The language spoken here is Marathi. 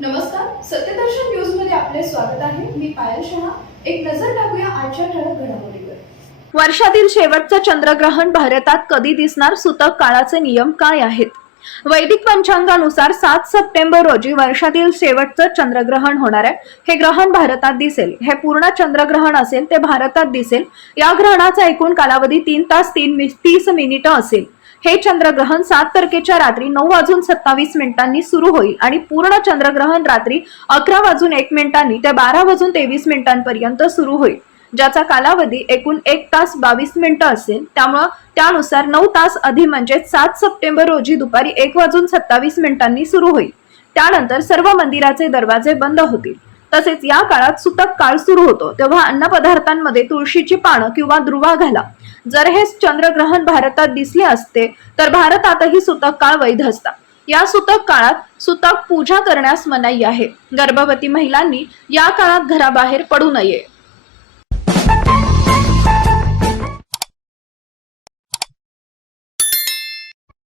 नमस्कार सत्यदर्शन न्यूजमध्ये आपले स्वागत आहे. मी पायल शहा. एक नजर टाकूया आजच्या ठळक घडामोडीवर. वर्षातील शेवटचं चंद्रग्रहण भारतात कधी दिसणार? सुतक काळाचे नियम काय आहेत? वैदिक पंचांगानुसार सात सप्टेंबर रोजी वर्षातील शेवटचं चंद्रग्रहण होणार आहे. हे ग्रहण भारतात दिसेल. हे पूर्ण चंद्रग्रहण असेल ते भारतात दिसेल. या ग्रहणाचा एकूण कालावधी तीन तास तीन मि- तीस मिनिटं असेल. हे चंद्रग्रहण सात तारखेच्या रात्री नऊ वाजून सत्तावीस मिनिटांनी सुरू होईल आणि पूर्ण चंद्रग्रहण रात्री अकरा वाजून एक मिनिटांनी ते बारा वाजून तेवीस मिनिटांपर्यंत सुरू होईल. ज्याचा कालावधी एकूण एक तास बावीस मिनिटं असेल त्यामुळं त्यानुसार नऊ तास आधी म्हणजे सात सप्टेंबर रोजी दुपारी एक वाजून सत्तावीस मिनिटांनी सुरू होईल. त्यानंतर सर्व मंदिराचे दरवाजे बंद होतील. तसेच या काळात सुतक काळ सुरू होतो. तेव्हा अन्नपदार्थांमध्ये तुळशीची पानं किंवा द्रुवा घाला. जर हे चंद्रग्रहण भारतात दिसले असते तर भारतातही सुतक काळ वैध असता. या सुतक काळात सुतक पूजा करण्यास मनाई आहे. गर्भवती महिलांनी या काळात घराबाहेर पडू नये.